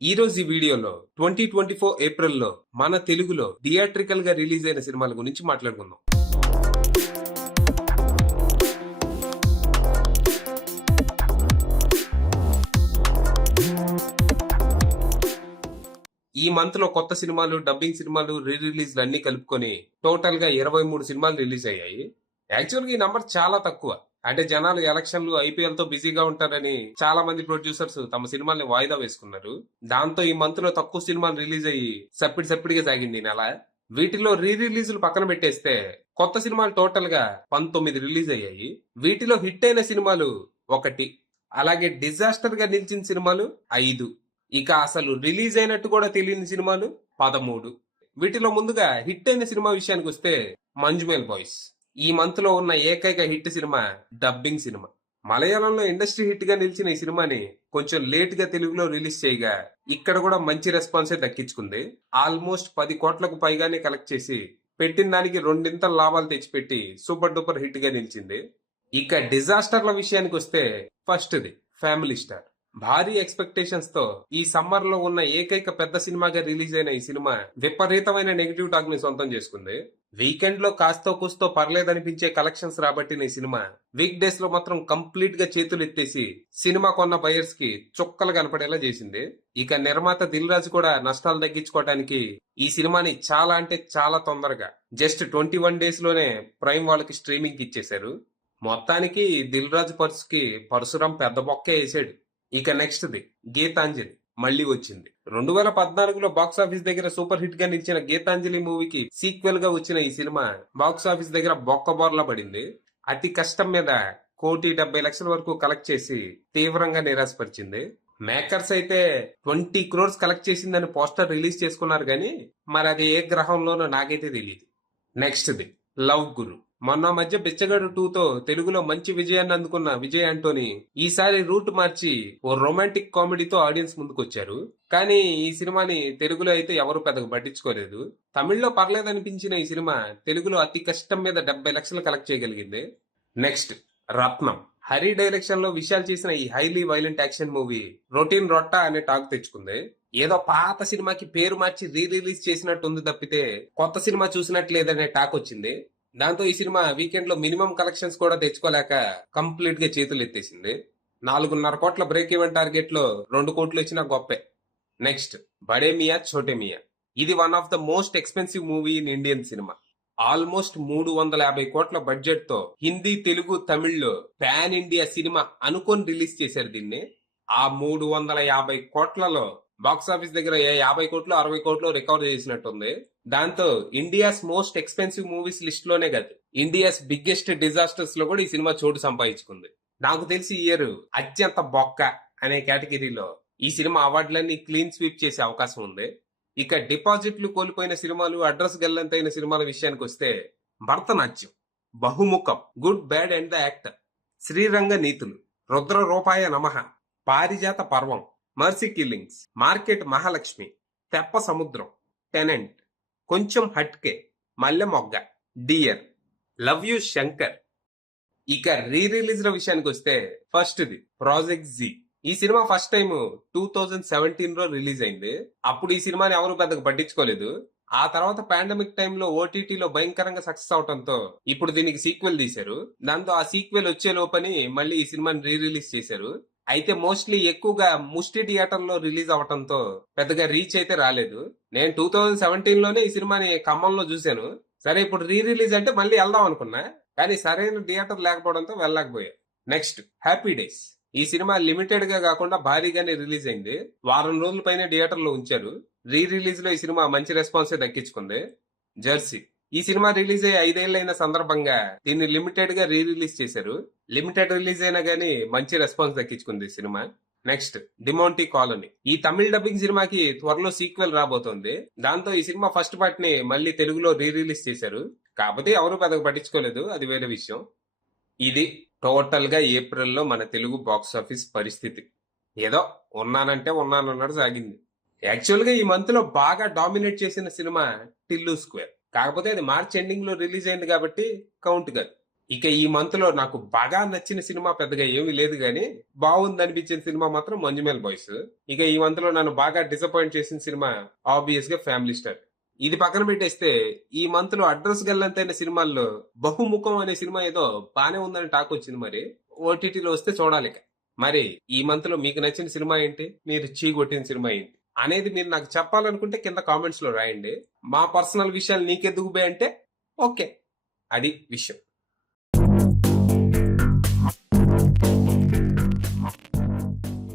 ఈ రోజు ఈ వీడియోలో 2024 ఏప్రిల్లో మన తెలుగులో థియేట్రికల్ గా రిలీజ్ అయిన సినిమాల గురించి మాట్లాడుకుందాం. ఈ మంత్ లో కొత్త సినిమాలు, డబ్బింగ్ సినిమాలు, రీ రిలీజ్లు అన్ని కలుపుకొని టోటల్ గా 23 సినిమాలు రిలీజ్ అయ్యాయి. యాక్చువల్ గా ఈ నంబర్ చాలా తక్కువ. అంటే జనాలు ఎలక్షన్లు, ఐపీఎల్ తో బిజీగా ఉంటారని చాలా మంది ప్రొడ్యూసర్స్ తమ సినిమాల్ని వాయిదా వేసుకున్నారు. దాంతో ఈ మంత్ లో తక్కువ సినిమాలు రిలీజ్ అయ్యి సప్పిడిగా సాగింది ఈ నెల. వీటిలో రీ రిలీజులు పక్కన పెట్టేస్తే కొత్త సినిమాలు టోటల్ గా 19 రిలీజ్ అయ్యాయి. వీటిలో హిట్ అయిన సినిమాలు 1, అలాగే డిజాస్టర్ గా నిలిచిన సినిమాలు 5, ఇక అసలు రిలీజ్ అయినట్టు కూడా తెలియని సినిమాలు 13. వీటిలో ముందుగా హిట్ అయిన సినిమా విషయానికి వస్తే మంజుమేల్ బాయ్స్ ఈ మంత్ లో ఉన్న ఏకైక హిట్ సినిమా డబ్బింగ్ సినిమా. మలయాళంలో ఇండస్ట్రీ హిట్ గా నిలిచిన ఈ సినిమాని కొంచెం లేట్ గా తెలుగులో రిలీజ్ చేయగా ఇక్కడ కూడా మంచి రెస్పాన్సే దక్కించుకుంది. ఆల్మోస్ట్ 10 కోట్లకు పైగానే కలెక్ట్ చేసి పెట్టిన దానికి 2 లాభాలు తెచ్చిపెట్టి సూపర్ డూపర్ హిట్ గా నిలిచింది. ఇక డిజాస్టర్ల విషయానికి వస్తే ఫస్ట్ది ఫ్యామిలీ స్టార్. భారీ ఎక్స్పెక్టేషన్స్ తో ఈ సమ్మర్ లో ఉన్న ఏకైక పెద్ద సినిమాగా రిలీజ్ అయిన ఈ సినిమా విపరీతమైన నెగిటివ్ టాక్ ని సొంతం చేసుకుంది. వీకెండ్ లో కాస్తో కూస్తో పర్లేదనిపించే కలెక్షన్స్ రాబట్టిన ఈ సినిమా వీక్ డేస్ లో మాత్రం కంప్లీట్ గా చేతులు ఎత్తేసి సినిమా కొన్న బయర్స్ కి చుక్కలు కనపడేలా చేసింది. ఇక నిర్మాత దిల్ రాజు కూడా నష్టాలు తగ్గించుకోవడానికి ఈ సినిమాని చాలా అంటే చాలా తొందరగా జస్ట్ 21 డేస్ లోనే ప్రైమ్ వాళ్ళకి స్ట్రీమింగ్ ఇచ్చేశారు. మొత్తానికి దిల్ రాజు పర్సుకి పరశురాం పెద్ద బొక్కే వేసాడు. ఇక నెక్స్ట్ ది గీతాంజలి మళ్లీ వచ్చింది. 2014లో బాక్సాఫీస్ దగ్గర సూపర్ హిట్ గా నిలిచిన గీతాంజలి మూవీకి సీక్వెల్ గా వచ్చిన ఈ సినిమా బాక్సాఫీస్ దగ్గర బొక్కబోర్లా పడింది. అతి కష్టం మీద 1,70,00,000 వరకు కలెక్ట్ చేసి తీవ్రంగా నిరాశపరిచింది. మేకర్స్ అయితే 20 crores కలెక్ట్ చేసిందని పోస్టర్ రిలీజ్ చేసుకున్నారు గానీ మరి అది ఏ గ్రహంలోనో నాకైతే తెలియదు. నెక్స్ట్ ది లవ్ గురు. మొన్న మధ్య బిచ్చగాడు 2తో తెలుగులో మంచి విజయాన్ని అందుకున్న విజయ్ ఆంటోనీ ఈసారి రూట్ మార్చి ఓ రొమాంటిక్ కామెడీతో ఆడియన్స్ ముందుకొచ్చారు. కానీ ఈ సినిమాని తెలుగులో అయితే ఎవరు పెద్దగా పట్టించుకోలేదు. తమిళ్లో పర్లేదనిపించిన ఈ సినిమా తెలుగులో అతి కష్టం మీద 70 లక్షలు కలెక్ట్ చేయగలిగింది. నెక్స్ట్ రత్నం. హరి డైరెక్షన్ లో విశాల్ చేసిన ఈ highly violent action movie routine రొట్టా అనే టాక్ తెచ్చుకుంది. ఏదో పాత సినిమాకి పేరు మార్చి రీ రిలీజ్ చేసినట్టు ఉంది తప్పితే కొత్త సినిమా చూసినట్లేదనే టాక్ వచ్చింది. దాంతో ఈ సినిమా వీకెండ్ లో మినిమం కలెక్షన్స్ కూడా తెచ్చుకోలేక కంప్లీట్ గా చేతులు ఎత్తేసింది. 4.5 కోట్ల బ్రేక్ ఈవెన్ టార్గెట్ లో 2 కోట్లు ఇచ్చిన గొప్పే. నెక్స్ట్ బడే మియా చోటే మియా. ఇది one of the most expensive movie in Indian cinema. Almost 350 కోట్ల బడ్జెట్ తో హిందీ, తెలుగు, తమిళ్లో పాన్ ఇండియా సినిమా అనుకొని రిలీజ్ చేశారు దీన్ని. ఆ 350 కోట్లలో బాక్సాఫీస్ దగ్గర 50 కోట్లు 60 కోట్లు రికవర్ చేసినట్టుంది. దాంతో India's most expensive movies list లోనే కాదు, ఇండియాస్ బిగ్గెస్ట్ డిజాస్టర్స్ లో కూడా ఈ సినిమా చోటు సంపాదించుకుంది. నాకు తెలిసి ఈ ఇయర్ అత్యంత బొక్క అనే కేటగిరీలో ఈ సినిమా అవార్డులన్నీ క్లీన్ స్వీప్ చేసే అవకాశం ఉంది. ఇక డిపాజిట్లు కోల్పోయిన సినిమాలు, అడ్రస్ గల్లంతైన సినిమాల విషయానికి వస్తే Bharatanatyam, Bahumukham, good bad and the actor, Sriranga Neethulu, Rudra రూపాయ నమః, పారిజాత పర్వం, మర్సీ కిల్లింగ్స్, మార్కెట్ మహాలక్ష్మి, తెప్ప సముద్రం, టెనెంట్, కొంచెం హట్కే, మల్లె మొగ్గ, డియర్, లవ్ యూ శంకర్. ఇక రీ రిలీజ్ ల విషయానికి వస్తే ఫస్ట్ ది ప్రాజెక్ట్ జీ. ఈ సినిమా ఫస్ట్ టైం 2017లో రిలీజ్ అయింది. అప్పుడు ఈ సినిమాని ఎవరు పెద్దగా పట్టించుకోలేదు. ఆ తర్వాత పాండమిక్ టైంలో ఓటీటీలో భయంకరంగా సక్సెస్ అవడంతో ఇప్పుడు దీనికి సీక్వెల్ తీశారు. దాంతో ఆ సీక్వెల్ వచ్చే లోపని మళ్ళీ ఈ సినిమాని రీ రిలీజ్ చేశారు. అయితే మోస్ట్లీ ఎక్కువగా ముష్టి థియేటర్ లో రిలీజ్ అవటంతో పెద్దగా రీచ్ అయితే రాలేదు. నేను 2017లోనే ఈ సినిమాని ఖమ్మంలో చూశాను. సరే ఇప్పుడు రీ రిలీజ్ అంటే మళ్ళీ వెళ్దాం అనుకున్నా, కానీ సరైన థియేటర్ లేకపోవడంతో వెళ్ళలేకపోయా. Next happy days. ఈ సినిమా లిమిటెడ్ గా కాకుండా భారీగానే రిలీజ్ అయింది. వారం రోజుల పైన థియేటర్ లో ఉంచారు. రీ రిలీజ్ లో ఈ సినిమా మంచి రెస్పాన్సే దక్కించుకుంది. జెర్సీ. ఈ సినిమా రిలీజ్ అయ్యి 5 ఏళ్లైన సందర్భంగా దీన్ని లిమిటెడ్ గా రీ రిలీజ్ చేశారు. లిమిటెడ్ రిలీజ్ అయినా గానీ మంచి రెస్పాన్స్ దక్కించుకుంది సినిమా. Next Demonte colony. ఈ తమిళ డబ్బింగ్ సినిమాకి త్వరలో సీక్వెల్ రాబోతోంది. దాంతో ఈ సినిమా ఫస్ట్ పార్ట్ ని మళ్ళీ తెలుగులో రీ రిలీజ్ చేశారు. కాకపోతే ఎవరు పెద్దగా పట్టించుకోలేదు, అది వేరే విషయం. ఇది టోటల్ గా ఏప్రిల్లో మన తెలుగు బాక్స్ ఆఫీస్ పరిస్థితి. ఏదో ఉన్నానంటే ఉన్నానన్నట్టు సాగింది. యాక్చువల్ గా ఈ మంత్ లో బాగా డామినేట్ చేసిన సినిమా టిల్లు స్క్వేర్. కాకపోతే అది మార్చ్ ఎండింగ్ లో రిలీజ్ అయింది కాబట్టి కౌంట్ కాదు. ఇక ఈ మంత్ లో నాకు బాగా నచ్చిన సినిమా పెద్దగా ఏమీ లేదు గానీ బాగుంది అనిపించిన సినిమా మాత్రం మంజుమేల్ బాయ్స్. ఇక ఈ మంత్ లో నన్ను బాగా డిసప్పాయింట్ చేసిన సినిమా ఆబ్వియస్ గా ఫ్యామిలీ స్టార్. ఇది పక్కన పెట్టేస్తే ఈ మంత్ లో అడ్రస్ గల్లంతైన సినిమాల్లో బహుముఖం అనే సినిమా ఏదో బానే ఉందని టాక్ వచ్చింది, మరి ఓటీటీలో వస్తే చూడాలి ఇక. మరి ఈ మంత్ లో మీకు నచ్చిన సినిమా ఏంటి, మీరు చీ కొట్టిన సినిమా ఏంటి అనేది మీరు నాకు చెప్పాలనుకుంటే కింద కామెంట్స్ లో రాయండి. మా పర్సనల్ విషయాలు నీకెందుకు బే అంటే ఓకే, అది విషయం.